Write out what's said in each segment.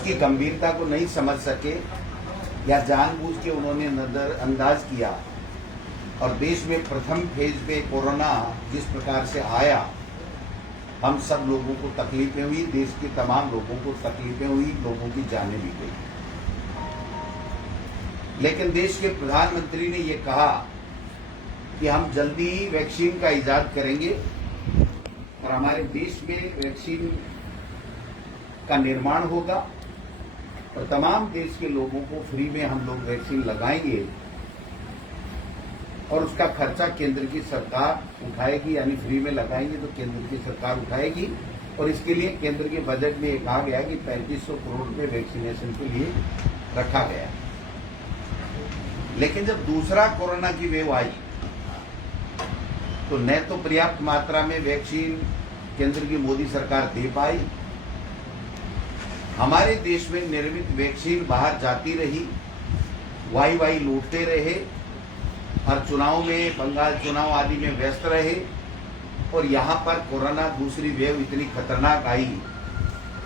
उसकी गंभीरता को नहीं समझ सके या जानबूझ के उन्होंने नजरअंदाज किया और देश में प्रथम फेज पे कोरोना जिस प्रकार से आया, हम सब लोगों को तकलीफें हुई, देश के तमाम लोगों को तकलीफें हुई, लोगों की जानें भी गई। लेकिन देश के प्रधानमंत्री ने ये कहा कि हम जल्दी ही वैक्सीन का इजाद करेंगे और हमारे देश में वैक्सीन का निर्माण होगा और तमाम देश के लोगों को फ्री में हम लोग वैक्सीन लगाएंगे और उसका खर्चा केंद्र की सरकार उठाएगी, यानी फ्री में लगाएंगे तो केंद्र की सरकार उठाएगी। और इसके लिए केंद्र के बजट में कहा गया कि 3500 करोड़ रुपए वैक्सीनेशन के लिए रखा गया। लेकिन जब दूसरा कोरोना की वेव आई तो न तो पर्याप्त मात्रा में वैक्सीन केंद्र की मोदी सरकार दे पाई, हमारे देश में निर्मित वैक्सीन बाहर जाती रही, वाई लूटते रहे और चुनाव में, बंगाल चुनाव आदि में व्यस्त रहे। और यहाँ पर कोरोना दूसरी वेव इतनी खतरनाक आई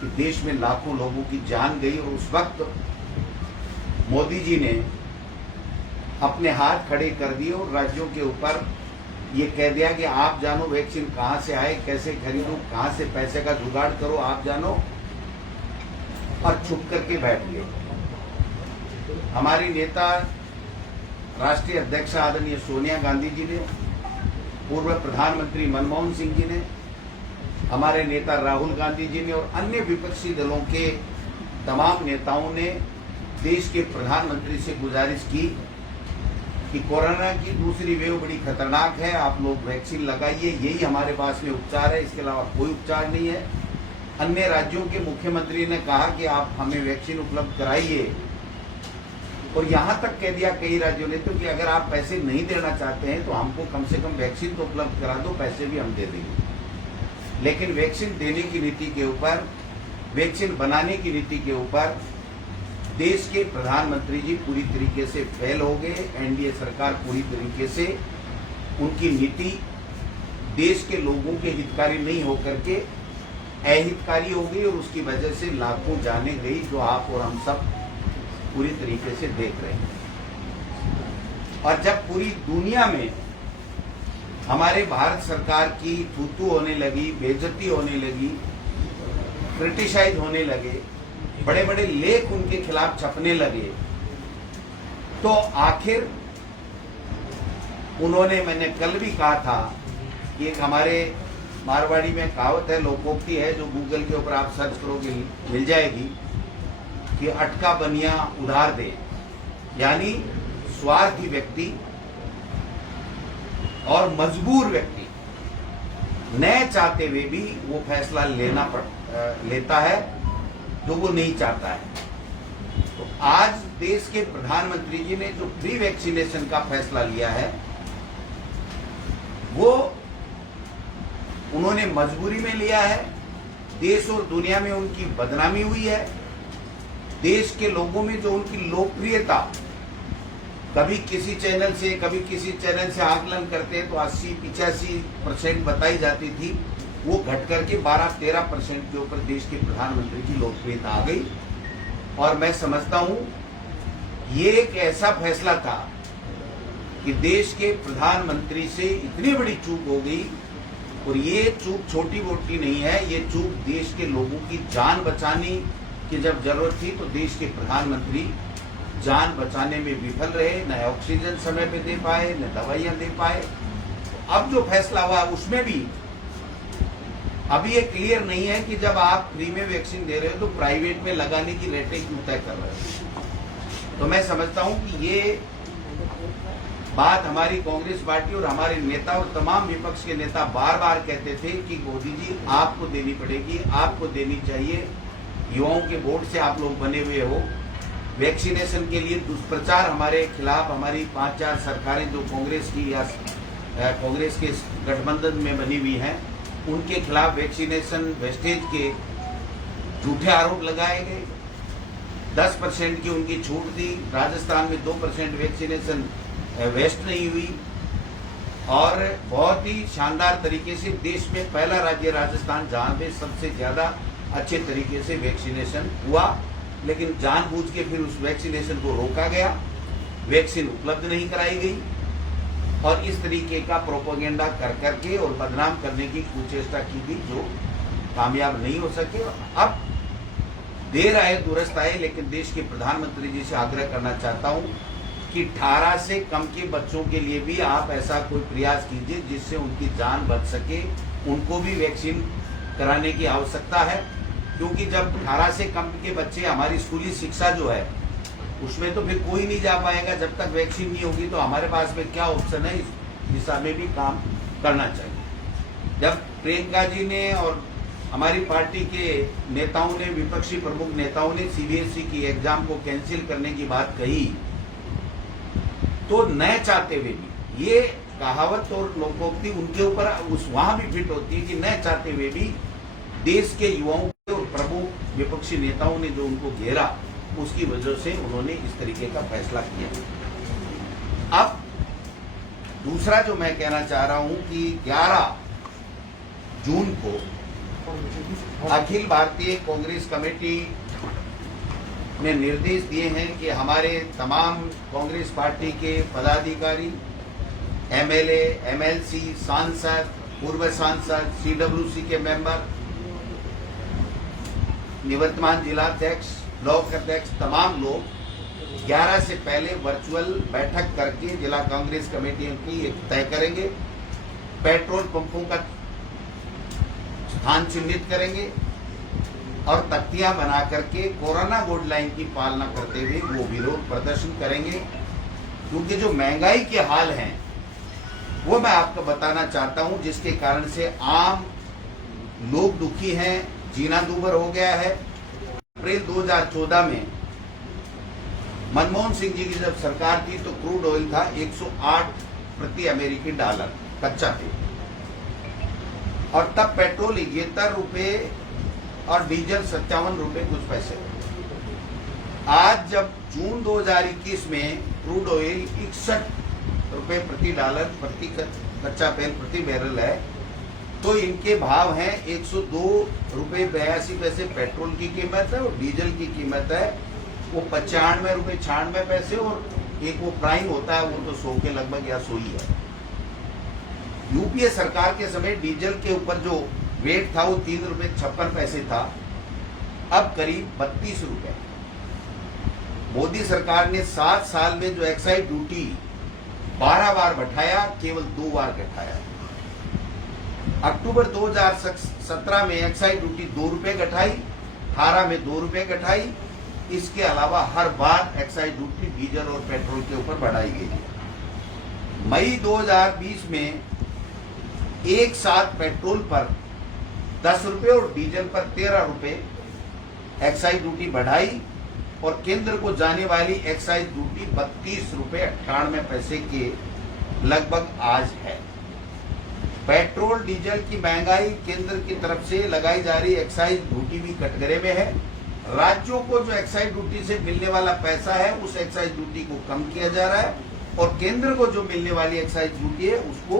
कि देश में लाखों लोगों की जान गई। और उस वक्त मोदी जी ने अपने हाथ खड़े कर दिए और राज्यों के ऊपर ये कह दिया कि आप जानो वैक्सीन कहाँ से आए, कैसे खरीदो, कहाँ से पैसे का जुगाड़ करो, आप जानो, और चुप करके बैठ गए। हमारी नेता राष्ट्रीय अध्यक्ष आदरणीय सोनिया गांधी जी ने, पूर्व प्रधानमंत्री मनमोहन सिंह जी ने, हमारे नेता राहुल गांधी जी ने और अन्य विपक्षी दलों के तमाम नेताओं ने देश के प्रधानमंत्री से गुजारिश की कि कोरोना की दूसरी वेव बड़ी खतरनाक है, आप लोग वैक्सीन लगाइए, यही हमारे पास में उपचार है, इसके अलावा कोई उपचार नहीं है। अन्य राज्यों के मुख्यमंत्री ने कहा कि आप हमें वैक्सीन उपलब्ध कराइए और यहां तक कह दिया कई राज्यों ने तो कि अगर आप पैसे नहीं देना चाहते हैं तो हमको कम से कम वैक्सीन तो उपलब्ध करा दो, पैसे भी हम दे देंगे। लेकिन वैक्सीन देने की नीति के ऊपर, वैक्सीन बनाने की नीति के ऊपर देश के प्रधानमंत्री जी पूरी तरीके से फेल हो गए। एनडीए सरकार पूरी तरीके से, उनकी नीति देश के लोगों के हितकारी नहीं होकर के अहितकारी हो गई और उसकी वजह से लाखों जाने गई, जो आप और हम सब पूरी तरीके से देख रहे हैं। और जब पूरी दुनिया में हमारे भारत सरकार की थू-थू होने लगी, बेइज्जती होने लगी, क्रिटिसाइज होने लगे, बड़े बड़े लेख उनके खिलाफ छपने लगे, तो आखिर उन्होंने, मैंने कल भी कहा था कि एक हमारे मारवाड़ी में कहावत है, लोकोक्ति है, जो गूगल के ऊपर आप सर्च करोगे मिल जाएगी कि अटका बनिया उधार दे, यानी स्वार्थी व्यक्ति और मजबूर व्यक्ति न चाहते हुए भी वो फैसला लेता है जो वो नहीं चाहता है। तो आज देश के प्रधानमंत्री जी ने जो प्री वैक्सीनेशन का फैसला लिया है, वो उन्होंने मजबूरी में लिया है। देश और दुनिया में उनकी बदनामी हुई है। देश के लोगों में जो उनकी लोकप्रियता कभी किसी चैनल से, कभी किसी चैनल से आकलन करते तो 80-85% बताई जाती थी, वो घट करके 12-13% के ऊपर देश के प्रधानमंत्री की लोकप्रियता आ गई। और मैं समझता हूं ये एक ऐसा फैसला था कि देश के प्रधानमंत्री से इतनी बड़ी चूक हो गई, और ये चूक छोटी मोटी नहीं है, ये चूक देश के लोगों की जान बचाने की जब जरूरत थी तो देश के प्रधानमंत्री जान बचाने में विफल रहे, न ऑक्सीजन समय पे दे पाए, न दवाइयां दे पाए। अब जो फैसला हुआ उसमें भी अभी ये क्लियर नहीं है कि जब आप फ्री में वैक्सीन दे रहे हो तो प्राइवेट में लगाने की रेटें क्यों तय कर रहे हो। तो मैं समझता हूं कि ये बात हमारी कांग्रेस पार्टी और हमारे नेता और तमाम विपक्ष के नेता बार बार कहते थे कि मोदी जी आपको देनी पड़ेगी, आपको देनी चाहिए, युवाओं के वोट से आप लोग बने हुए हो। वैक्सीनेशन के लिए दुष्प्रचार हमारे खिलाफ, हमारी 5-4 सरकारें जो कांग्रेस की या कांग्रेस के गठबंधन में बनी हुई हैं, उनके खिलाफ वैक्सीनेशन वेस्टेज के झूठे आरोप लगाए गए। 10% की उनकी छूट दी, राजस्थान में 2% वैक्सीनेशन वेस्ट नहीं हुई, और बहुत ही शानदार तरीके से देश में पहला राज्य राजस्थान जहां पे सबसे ज्यादा अच्छे तरीके से वैक्सीनेशन हुआ लेकिन जानबूझ के फिर उस वैक्सीनेशन को रोका गया, वैक्सीन उपलब्ध नहीं कराई गई और इस तरीके का प्रोपेगेंडा कर करके और बदनाम करने की कुचेष्टा की गई जो कामयाब नहीं हो सके। अब देर आए दुरुस्त आए, लेकिन देश के प्रधानमंत्री जी से आग्रह करना चाहता हूं कि 18 से कम के बच्चों के लिए भी आप ऐसा कोई प्रयास कीजिए जिससे उनकी जान बच सके, उनको भी वैक्सीन कराने की आवश्यकता है। क्योंकि जब 18 से कम के बच्चे, हमारी स्कूली शिक्षा जो है उसमें तो फिर कोई नहीं जा पाएगा जब तक वैक्सीन नहीं होगी, तो हमारे पास में क्या ऑप्शन है, इस दिशा में भी काम करना चाहिए। जब प्रियंका जी ने और हमारी पार्टी के नेताओं ने, विपक्षी प्रमुख नेताओं ने सीबीएसई की एग्जाम को कैंसिल करने की बात कही, तो न चाहते हुए भी, ये कहावत और लोकोक्ति उनके ऊपर उस वहां भी फिट होती है कि न चाहते हुए भी देश के युवाओं और प्रमुख विपक्षी नेताओं ने जो उनको घेरा, उसकी वजह से उन्होंने इस तरीके का फैसला किया। अब दूसरा जो मैं कहना चाह रहा हूं कि 11 जून को अखिल भारतीय कांग्रेस कमेटी ने निर्देश दिए हैं कि हमारे तमाम कांग्रेस पार्टी के पदाधिकारी, एमएलए, एमएलसी, सांसद, पूर्व सांसद, सीडब्ल्यूसी के मेंबर, निवर्तमान जिलाध्यक्ष, ब्लॉक अध्यक्ष, तमाम लोग 11 से पहले वर्चुअल बैठक करके जिला कांग्रेस कमेटियों की एक तय करेंगे। पेट्रोल पंपों का स्थान चिन्हित करेंगे और तख्तियां बना करके कोरोना गाइडलाइन की पालना करते हुए वो विरोध प्रदर्शन करेंगे। क्योंकि जो महंगाई के हाल हैं वो मैं आपको बताना चाहता हूं, जिसके कारण से आम लोग दुखी हैं, जीना दूभर हो गया है। अप्रैल 2014 में मनमोहन सिंह जी की जब सरकार थी तो क्रूड ऑयल था 108 प्रति अमेरिकी डॉलर कच्चा तेल, और तब पेट्रोल 71 रुपए और डीजल 57 रुपए कुछ पैसे। आज जब जून 2021 में क्रूड ऑयल 61 रुपए प्रति डॉलर प्रति कच्चा तेल प्रति बैरल है, तो इनके भाव हैं 102 रुपए 82 पैसे पेट्रोल की कीमत है और डीजल की कीमत है वो 95 रुपए 96 पैसे, और एक वो प्राइम होता है वो तो 100 के लगभग या 100 ही है। यूपीए सरकार के समय डीजल के ऊपर जो वेट था वो 3 रुपए 56 पैसे था, अब करीब 32 रुपए। मोदी सरकार ने 7 साल में जो एक्साइज ड्यूटी 12 बार बढ़ाया, केवल 2 बार घटाया। अक्टूबर 2017 में एक्साइज ड्यूटी 2 रुपए घटाई, 18 में 2 रुपए घटाई। इसके अलावा हर बार एक्साइज ड्यूटी डीजल और पेट्रोल के ऊपर बढ़ाई गई है। मई 2020 में एक साथ पेट्रोल पर 10 रुपए और डीजल पर 13 रुपए एक्साइज ड्यूटी बढ़ाई, और केंद्र को जाने वाली एक्साइज ड्यूटी 32 रुपए 98 पैसे के लगभग आज है। पेट्रोल डीजल की महंगाई, केंद्र की तरफ से लगाई जा रही एक्साइज ड्यूटी भी कटघरे में है। राज्यों को जो एक्साइज ड्यूटी से मिलने वाला पैसा है उस एक्साइज ड्यूटी को कम किया जा रहा है, और केंद्र को जो मिलने वाली एक्साइज ड्यूटी है उसको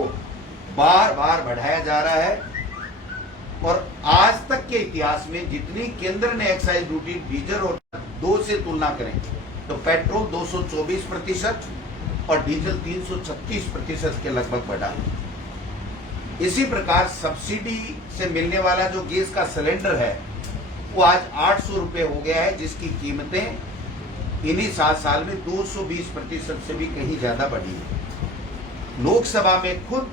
बार बार बढ़ाया जा रहा है। और आज तक के इतिहास में जितनी केंद्र ने एक्साइज ड्यूटी डीजल और 2 से तुलना करें तो पेट्रोल 224% और डीजल 336% के लगभग बढ़ा। इसी प्रकार सब्सिडी से मिलने वाला जो गैस का सिलेंडर है वो आज 800 रुपए हो गया है, जिसकी कीमतें इन्हीं 7 साल में 220% से भी कहीं ज्यादा बढ़ी है। लोकसभा में खुद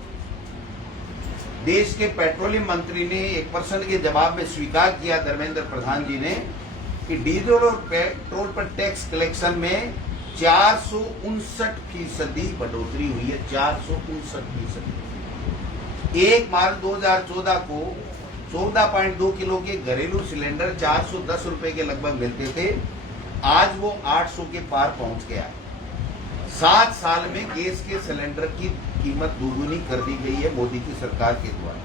देश के पेट्रोलियम मंत्री ने एक प्रश्न के जवाब में स्वीकार किया, धर्मेंद्र प्रधान जी ने, कि डीजल और पेट्रोल पर टैक्स कलेक्शन में 459% बढ़ोतरी हुई है। 459%। 1 मार्च 2014 को 14.2 किलो के घरेलू सिलेंडर 410 रुपए के लगभग मिलते थे, आज वो 800 के पार पहुंच गया। 7 साल में गैस के सिलेंडर की कीमत दोगुनी कर दी गई है मोदी की सरकार के द्वारा।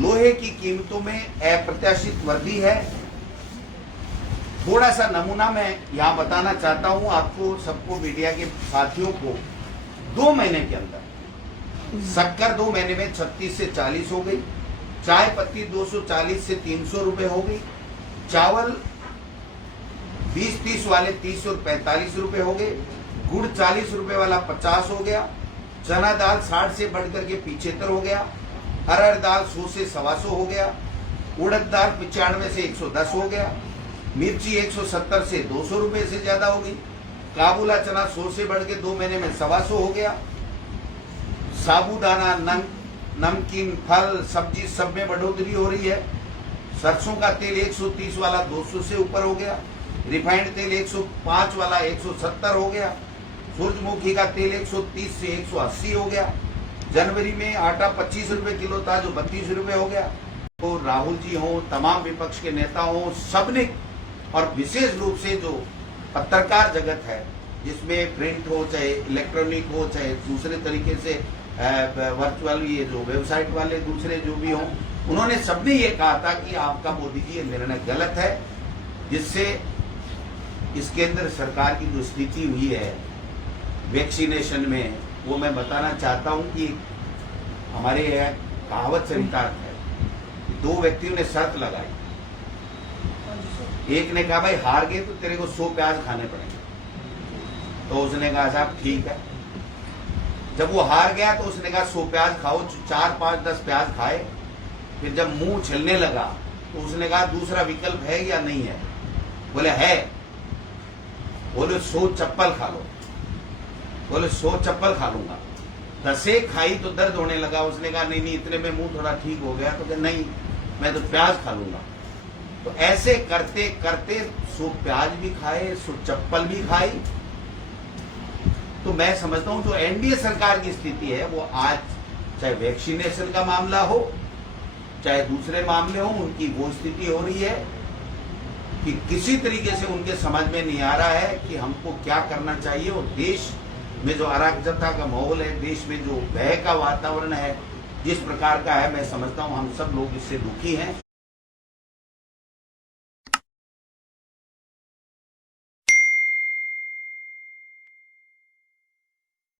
लोहे की कीमतों में अप्रत्याशित वृद्धि है। थोड़ा सा नमूना मैं यहां बताना चाहता हूं आपको, सबको, मीडिया के साथियों को। 2 महीने के अंदर शक्कर 2 महीने में 36 से 40 हो गई, चाय पत्ती 240 से 300 रुपए हो गई, चावल 20-30 वाले 30 और 45 रुपए हो गए, गुड़ 40 रुपए वाला 50 हो गया, चना दाल 60 से बढ़कर के 75 हो गया, अरहर दाल 100 से 125 हो गया, उड़द दाल 95 से 110 हो गया, मिर्ची 170 से 200 रुपए से ज्यादा हो गई, काबुला चना 100 से बढ़ के 2 महीने में 125 हो गया, साबूदाना, नमकीन, फल, सब्जी सब में बढ़ोतरी हो रही है। सरसों का तेल 130 वाला 200 से ऊपर हो गया, रिफाइंड तेल 105 वाला 170 हो गया, सूरजमुखी का तेल 130 से 180 हो गया। जनवरी में आटा 25 रुपए किलो था जो 32 रुपए हो गया। तो राहुल जी हो, तमाम विपक्ष के नेता हो, सबने, और विशेष रूप से जो पत्रकार जगत है जिसमें प्रिंट हो चाहे इलेक्ट्रॉनिक हो चाहे दूसरे तरीके से वर्चुअल ये जो वेबसाइट वाले दूसरे जो भी हों, उन्होंने सबने ये कहा था कि आपका मोदी जी ये निर्णय गलत है, जिससे इस केंद्र सरकार की जो स्थिति हुई है वैक्सीनेशन में, वो मैं बताना चाहता हूं कि हमारे यहाँ कहावत चरितार्थ है। 2 व्यक्तियों ने शर्त लगाई, एक ने कहा भाई हार गए तो तेरे को 100 प्याज खाने पड़ेंगे, तो उसने कहा साहब ठीक है। जब वो हार गया तो उसने कहा 100 प्याज खाओ, 4, 5, 10 प्याज खाए। फिर जब मुंह छिलने लगा तो उसने कहा दूसरा विकल्प है या नहीं है? बोले है। बोले 100 चप्पल खा लो। बोले 100 चप्पल खा लूंगा। 10 खाई तो दर्द होने लगा। उसने कहा नहीं नहीं इतने में मुंह थोड़ा ठीक हो गया। तो नहीं मैं तो प्याज खा लूंगा। तो ऐसे करते करते 100 प्याज भी खाए, 100 चप्पल भी खाई। तो मैं समझता हूं जो एनडीए सरकार की स्थिति है वो आज चाहे वैक्सीनेशन का मामला हो चाहे दूसरे मामले हो, उनकी वो स्थिति हो रही है कि किसी तरीके से उनके समझ में नहीं आ रहा है कि हमको क्या करना चाहिए। और देश में जो अराजकता का माहौल है, देश में जो भय का वातावरण है जिस प्रकार का है, मैं समझता हूं हम सब लोग इससे दुखी हैं।